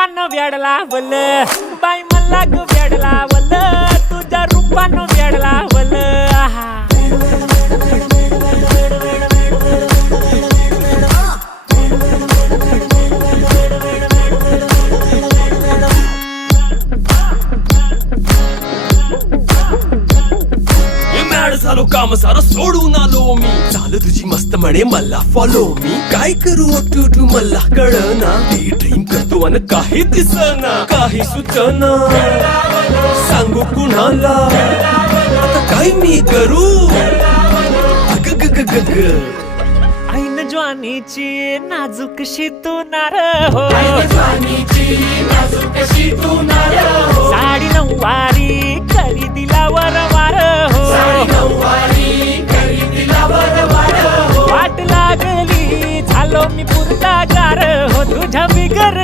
रूपानं वेड लावल बाई मला ग वेड लावल तुझ्या रूपानं वेड लावल झालो काम सारा सोडून आलो मी चाल तुझी मस्त म्हणे मला फॉलो मी काय करू टू मला कळना ती ड्रीम करतो आणि काही दिसना काही सुचना सांगू कुणाला आता काय मी करू अग ग ग ग ग ऐन ज्वानीची नाजूकशी तू नार हो साडी नऊवारी करी दिला वरवार हो वाट लागली झालो मी पुरता गार हो तुझ्या बिगर